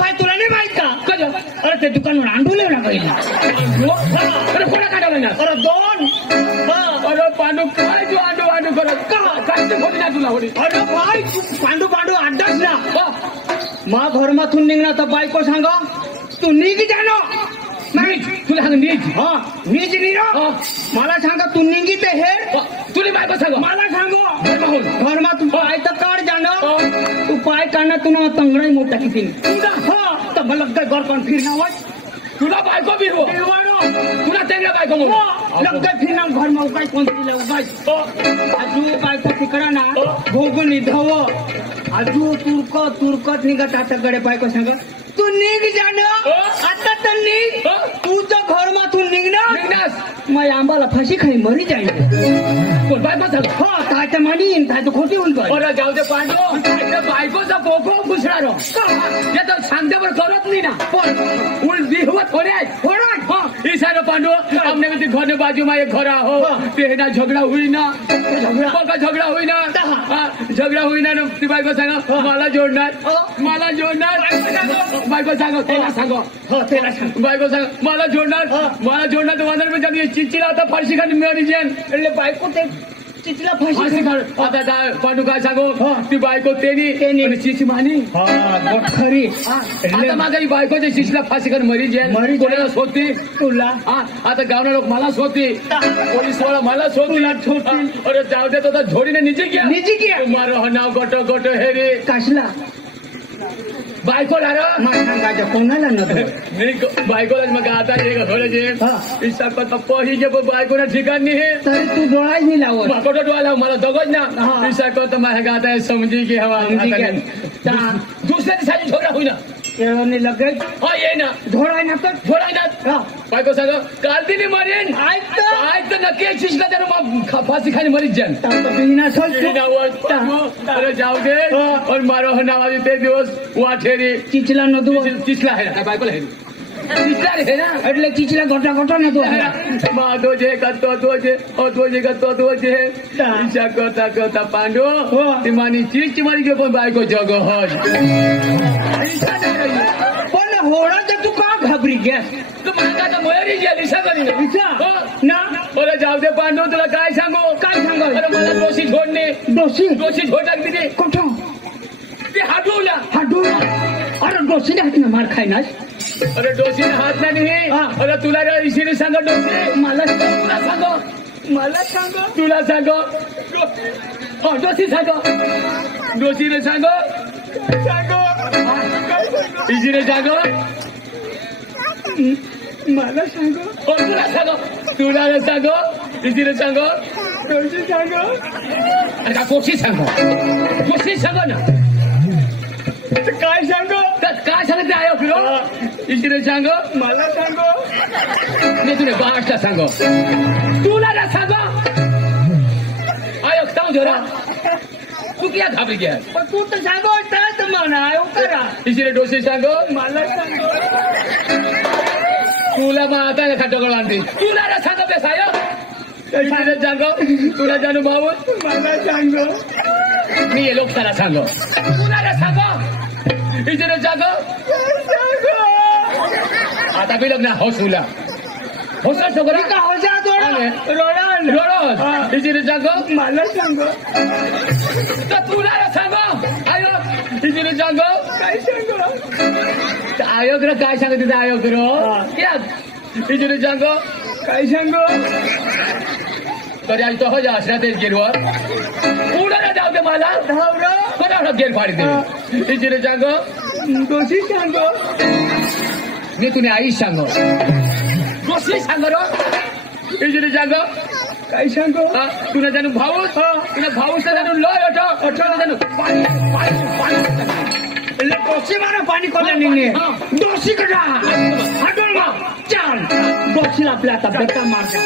पाय तुला नाही माहित का? अरे ते दुकानवर अंडुले ना पहिली. अरे कोणा काढावं ना? अरे दोन. अरे पांडू काय तू आंडू आंडू करत का? काय होती ना तुला होती? अरे बाय तू पांडू पांडू अड्डाच ना. मा घरमाथून निघणार तर बायको सांग तू निघ जानो. नीट तुला सांग नीट. हा नीच निघ. मला सांगा तू निघित हे. तुला बायको सांग मला सांगो घरमातून पाय तर काढ जाणं. तू पाय काढणार तुला तंगडाही मोठा किती तर मला काय घर पण फिरणार. तुला बायको बी हो तुला त्यांना बायको लग्न फिरणार घर मग काय कोणती उगाय आजू बायको तिकडा ना भोगून धाव आजू तुरकत निघत आताकडे बायको सांग तू निघ जाणं. आता तर निघ. तू तर घर माथून निघणार मग आंबाला फाशी खाई मरी जाईल. बायको सांग हो काय तर म्हणीन काय तर खोटी होईल. बरं जाऊ दे पांडू बायकोचा पोको घुसणार सांगते बरं करत नाही ना पण उल दिवत थोडे ईशानो पांडू हमने भी घर ने बाजू में एक घर हो ते ना झगड़ा हुई ना झगड़ा हुई ना झगड़ा हुई ना ती बायको सांग मला जोडणार बायको सांग त्याला सांग बायको सांग मला जोडणार तर वादळ म्हणजे चिचिला आता फारशी खाली मिळाली जेन એટલે બાયકો તે चिचला फाशी आता पांडू काय सांगू ती बायको तेनी चिची मानी खरी. आता माझा बायकोच्या चिचला फाशी खाली मरी जेन कोणाला शोधती तुला. आता गावना लोक मला शोधते पोलीस वाला मला शोधतील. अरे जाऊ दे तो झोडीने निजी घ्या मारो नाव गोट हे रे काशला बायको कोणाला बायकोला मग आता पहिले बायकोला ठिकाण नाही तरी तू डोळाच नाही लावत. कुठं डोळा लाव मला दगड ना विचार करतो माझ्या गाता समजी की हवा दुसऱ्या दिवसाची झोडा होईना लगेच हा ये ना झोडाय ना तर बायको सांग काल तिने मरेन आज तर नक्की शिशला त्यानं मग फाशी खाली मरीच जाण. अरे जाऊ दे और मारो नावाचे ते दिवस वाठेरी चिचला नदू चिचला आहे ना बायकोला आहे चिचला आहे ना એટલે चिचला गोटा गोटा नदू माधो जे करतो तो जे विचार करता पांडू ती मानी चीच मारी गे पण बायको जग पण होडा तर तू का घाबरी गॅस तू माझा आता मयुरी गेली सगळी ना. बरं जाऊ दे पांडू तुला काय सांगू अरे मला दोषी झोडणे दोषी झोड लागली ते कुठं ते हाडूला अरे डोशीने हात ना मार खाय ना. अरे डोशीने हात नाही अरे तुला इशीने सांग डोशी मला सांग तुला सांग डोशी सांग डोशीने सांग इशीने सांग मला सांग तुला सांग इशीने सांग डोशी सांग अरे कोशी सांग ना काय सांग काय सांगते आयो फिरो इशीने सांग मला सांग मी तुला बाळाला सांग तुला ना सांग आयो सांग जरा तू क्या घाबरी गया पण तू तर सांगो तर म्हणा करा इशीने डोशी सांग मला सांग तुला मग आता खड्डगड आणते तुला ना सांग बेस आयो इशीने सांग तुला जानू भाऊ मला सांग मी ये लोक त्याला सांग तुला ना सांग इशीने सांग आता बी लग्न हौसला छोकरा का होजा रोडन इशीने सांग मला सांग तर तुला सांग आयो इशीने सांग काय सांग आयोग काय सांग तिथे आयोग इशीने सांग काय सांग तरी आज तो हो जा तेच गेरवर उडाला जाऊ दे मला कोणा गेर फाडी दे इशीने सांग दोषी सांग मी तुला आई सांग दोषी सांग रो इशीने सांग काय सांग तुला जाणू भाऊस जाणू लय अठरा जाणू पाणी दोषी मारा पाणी कोणा निघणे दोषी कटा हटून मग चाल दोषीला आपल्या आता बेकार मारता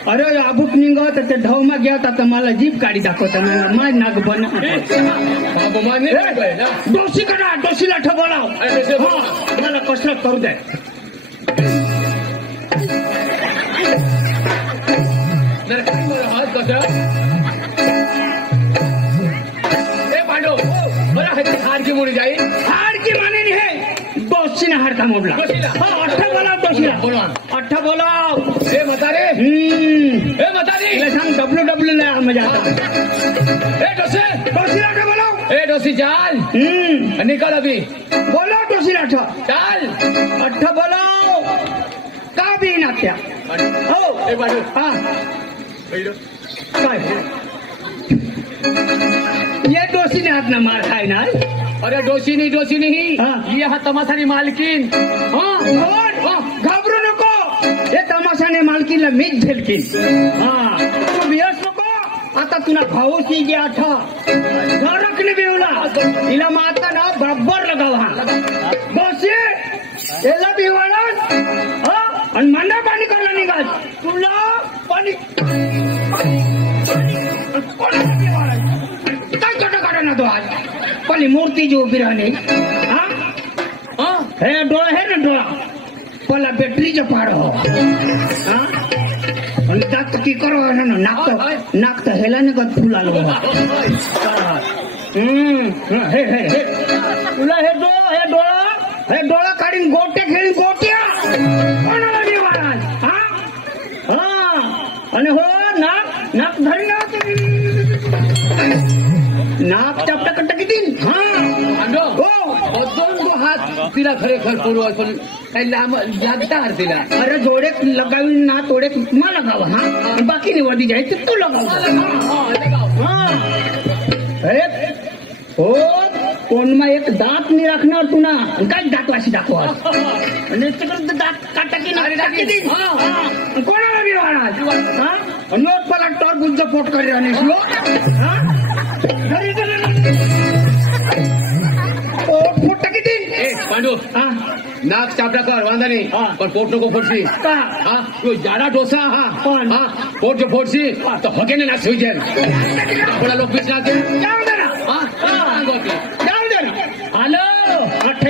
अरे आबूक निघत ते ढवमा गेला तर मला जीप गाडी दाखवता माझ नाग बन डोशी करा डोशीला ठबलाव मला कसरत करू दे पांडव बरं हार की मोडी जाईल हार की माने नाही हे डोशीने हार का मोडला अठ्ठा बोलाव डोशीला अठ्ठा बोलाव हे म्हातारे तुला सांग डब्ल्यू नाही मजा हे डोसे डोशीला अठ्ठा बोलाव हे डोसी चाल निकाल अभी बोलाव डोशीला अठ्ठा चाल अठ्ठा बोलाव का बी नात्या हो हे पांडव हा काय ये डोशीने हात ना मार खाय ना अरे डोसी नहीं हाँ। ये हा तमाशानी मालकीन घाबरू नको हे तमाशाने मालकीला मीच झेलकीन हा तू बियस नको आता तुला भाऊ सी गे आठा घरकने बिवला तिला माता ना बरोबर लगाव हा डोशी याला बिवाळा आणि मंडा पाणी करायला निघाल तुला पाणी काय कटा ना तो आज पण मूर्ती जी उभी राहणे हे डोळा हे ना डोळा पला बॅटरीचे पाड हो आणि दात की करो ना नाक तर हेला नाही का फुल आलो हे तुला हे डोळा काढीन गोट्या खेळीन गोट्या कोणाला नाही महाराज हा आणि हो नाक धरी नाक टपटक किती दोन हात तिला खरेखर करू असून काही लांब जागता हर तिला अरे जोडे लगावी ना तोडे तुम्हाला लगाव हा बाकी निवडी जायची तू लगाव हो कोण एक दात नाही राखणार तुला काय दात वाशी दाखवा आणि तिकडे दात काटाकी कोणाला बी वाढा नोट पला टॉर्बुज पोट कर पोट किती पांडू नाक चापटा कर वांधा नाही पण पोट नको फोडशी तो जाडा डोसा हा पोट जो फोडशी तो हगे ना सुई थोडा लोक विचारते जाऊ दे ना आलो अठ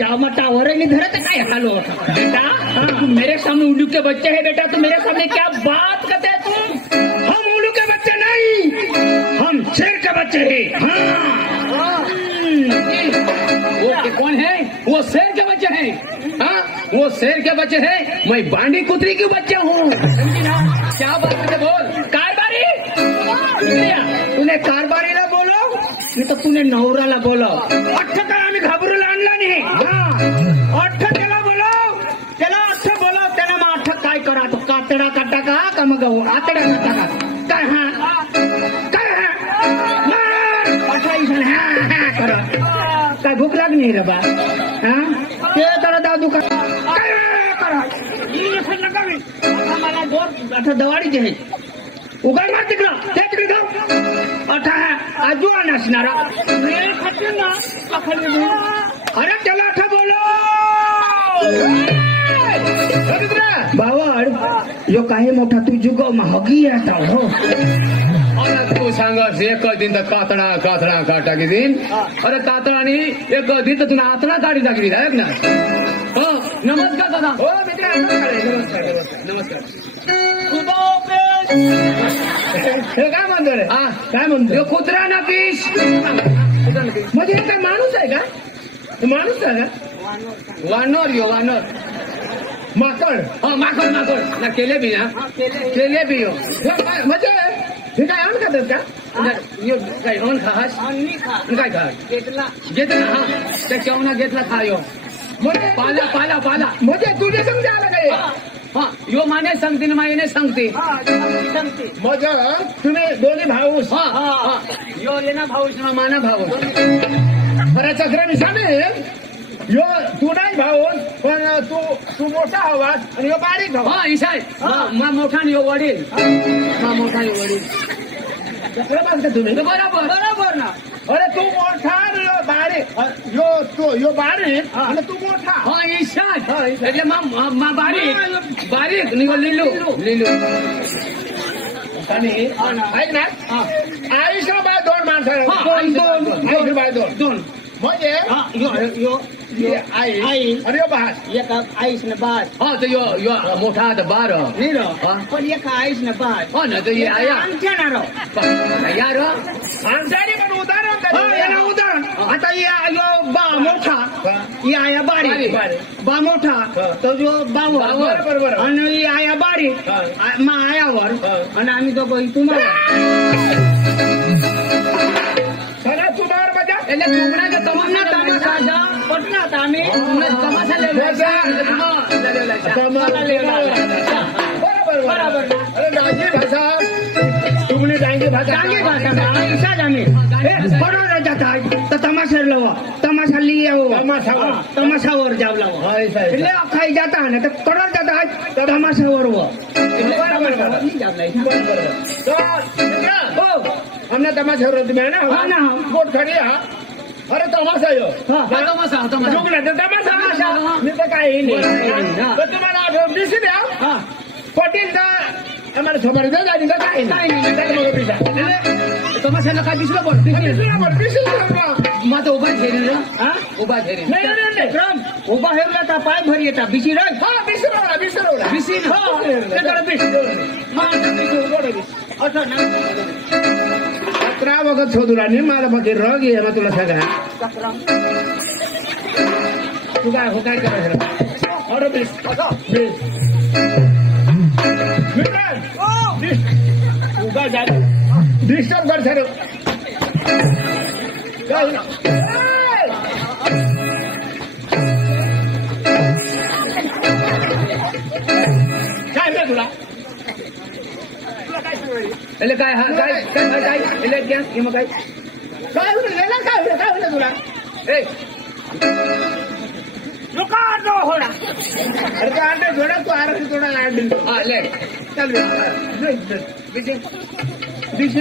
जाओ मत वरनी धरत काय हालो बेटा तू मेरे सामने उल्लू के बच्चे है बेटा तू मेरे सामने क्या बात करते है तुम हम उल्लू के बच्चे नहीं हम शेर के बच्चे हैं वो कौन है वो शेर के बच्चे हैं वो शेर के बच्चे हैं मैं बांडी कुतरी के बच्चे हूँ क्या बात करते बोल कारबारी तूने कारबारीला बोलो मी तर तूने नवराला बोलो अठ्ठ काय आम्ही घाबरूला आणला नाही अठ्ठ त्याला बोलो त्याला अठ्ठ बोलो त्याला मग अठ्ठ काय करा तो कातडा काटा का मग आतडा काटा का काय करा काय भूक लागली रे बा ते जरा दादू का काय करा लगावी मला दोन आता दवाडीचे आहे उघड मार तिकडं त्या तिकडे जाऊ अठा आजू नसणारा अरे त्याला अठा बोलो बावड जो काही मोठा तू जुग महागी आता हो तू सांगस एक दिन तर कातडा काटा दिन अरे कातडानी एक दिन तर तुला आतडा काढी टाकली आहे ना हो नमस्कार दादा हो मित्र नमस्कार हे काय म्हणतो रे काय म्हणतो कुत्रा ना पीस म्हणजे काय माणूस आहे का माणूस आहे का वानर माकड माकड ना केले बी ना केले बी म्हणजे हे काय अन्न खातात का काय अन्न खास काय खा घेतला हा त्या चवना घेतला खा यो म्हणजे पाला म्हणजे तुझे समजा आला काय हा यो माने सांगते ना मायने सांगते मग तुम्ही दोन्ही भाऊ यो लेना भाऊस ना माना भाऊ अरे चक्र निशाने यो तू नाही भाऊ पण तू मोठा आवाज आणि यो बारीक भाऊ हा इशाय मा मोठा यो वडील तुम्ही बरोबर ना अरे तू मोठा आणि यो बारीक यो बारीक आणि तू मोठा हा ईशाय એટલે માં બારીક નિકો લીલું आणि हा ना. ऐक ना हा. आईशा बाय दोन माणसं हा, दोन. आईशा बाय दोन दोन म्हणजे हा, यो आई आई. आणि यो भास एक आईस न बाद हा तर यो मोठा आता बार नाही रो हा. पण एक आईस न बाद हो ना तर हे आया आमच्या ना रो यार आमच्याने पण उदाहरण याला उदाहरण आता यो बा मोठा ही आया बारीक बा मोठा तो जो बावर बावर, बरोबर. आणि ही आया बारीक हा. मा आयावर आणि आम्ही दोघं तुम्हाला सगळा तुझ्यावर मजा એટલે तुमना तमन्ना तमाशा जा पटना आता आम्ही तमाशा बरोबर अरे डांगी भाषा तुमने डांगी भाषा डांगी भाषा ऐसा आम्ही बरोबर जाता तर तमाशा लावा तमाशा लिया हो तमाशावर. तमाशावर जाव लावा ऐसा એટલે काही जाता ना तर करोड जाता तमाशावर व हो हमने तमाशा रोज में ना हा ना. बोट खड़ी हा अरे तमाशा यो हा. तमाशा रुकला तर तमाशा मी तर काही नाही तर तुम्हाला दिसी द्या हा पटेल का आम्हाला समोर जायचं का काही नाही तमाशाला काय दिसलं पण माझं उभा ठेरी हा उभा ठेरी क्रम उभा हेरला तर पाय भरी येतात बिशी राय हा बिसरवला बिशी असं ना 11 वगत शोधूला नाही मला बाकी रग आहे मग तुला सगळा तू काय हो काय करायचं अरे उभा जा डिस्टर्ब कर सर काय तुला એટલે काय हा काय काय काय એટલે ક્યાં એમાં काय काय होईल तुला ए लोकांनो होडा अरे तो अंडे जोडा तू आरती जोडा अंडे हा ले चल बिशी बिशी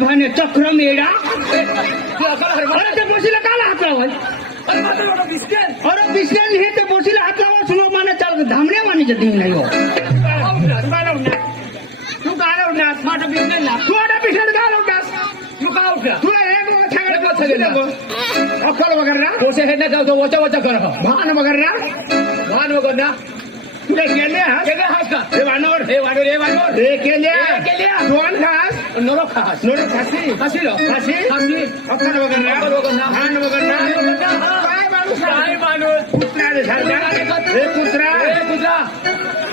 भाने चक्र मेडा अरे ते बोशीला काला हात लावाय अरे बिस्केल हे ते बोशीला हात लावा सुनो माने चाल धामण्या माने जदी नाही हो तू गालवणार माझा बिस्केल ना तू आता बिस्केल गालवणार तू का उठला तुला हे गो छागडे को छगडे अक्कल वगैरे ना कोसे हे ना जाऊ वचा वचा कर भान वगैरे ना भान वगैरे ना तुला केले हा का हे वानवर हे केले दोन खास नरो खास खासी अक्कल वगैरे ना भान वगैरे ना काय माणूस कुत्रा रे सारखा हे कुत्रा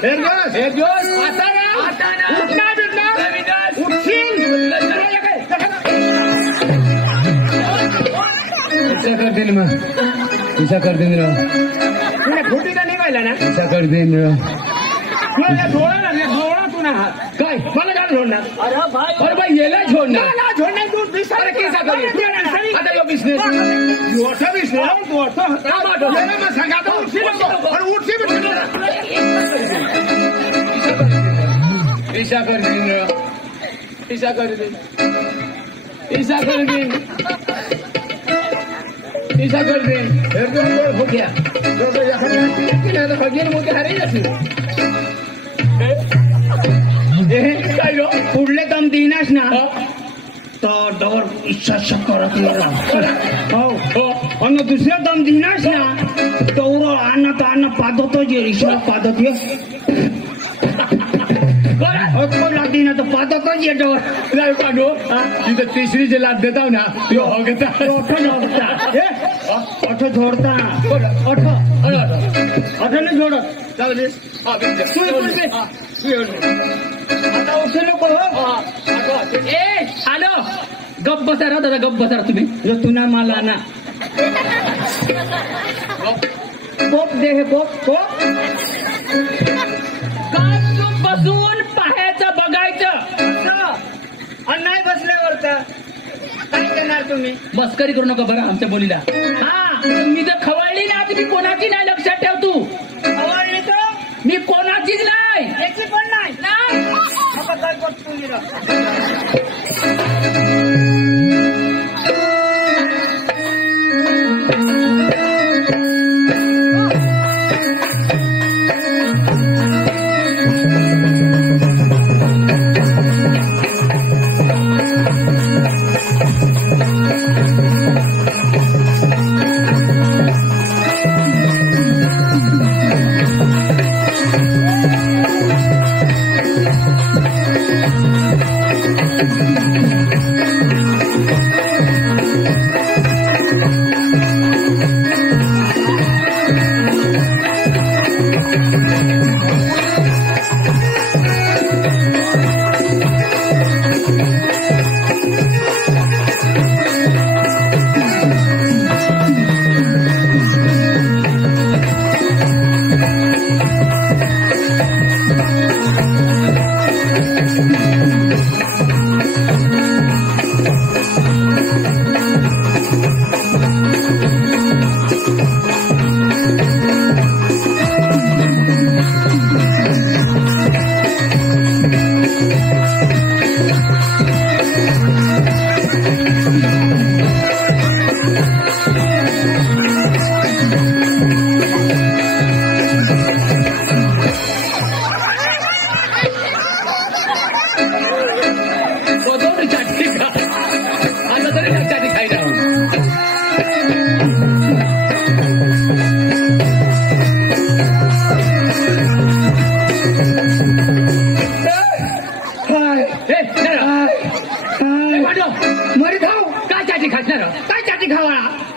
हे गोस आता ना उठशील ऐसा कर दिन में ऐसा कर दिन तुला खोटीचा निघायला ना ऐसा कर दिन तुला झोळा तू ना हात काय मला काय झोडणार अरे भाई येला छोड़ना ना झोडणार तू अरे कैसा करी आता यो बिजनेस तू क्या बात हो मैं सांगा तो उठशी ऐसा कर दिन ऐसा कर दिन ऐसा कर दिन ऐसा कर दिन हो गया तो भगीर मोती हरी जैसी काय रो पुढले दम देईनास ना हा? तर डोर इच्छा करत नाही हो हो आणि दुसऱ्या दम देईनास ना तर अन्न पादतो जे ईश्वर पादत लागते ना तर पादतच ये डोर नाही पांडू तिथं तिसरी जे लाद देताव ना ते होगता अठ जोडता अठ नाही जोडत जाऊ दे हा बिलकुल आता उठे नको ए आलो गप बसा दादा गप बसा तुम्ही जो तुना मला ना कोप दे हे कोप बसून पाहायचं बघायचं आणि नाही बसल्यावर तर काय करणार तुम्ही मस्करी करू नका बरं आमच्या बोलीला हा मी जर खवळली ना तर मी कोणाची नाही लक्षात ठेव तू आवडली तर मी कोणाचीच नाही याची पण नाही आता काय करतो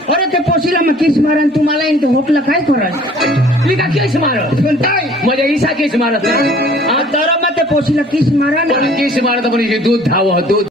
अरे ते पोशीला मग किस मारन तुम्हाला होटला काय करत मी का केस मारत माझ्या ईसा केस मारत ना तर मग ते पोशीला किस मारा ना केस मारत पण दूध धाव दूध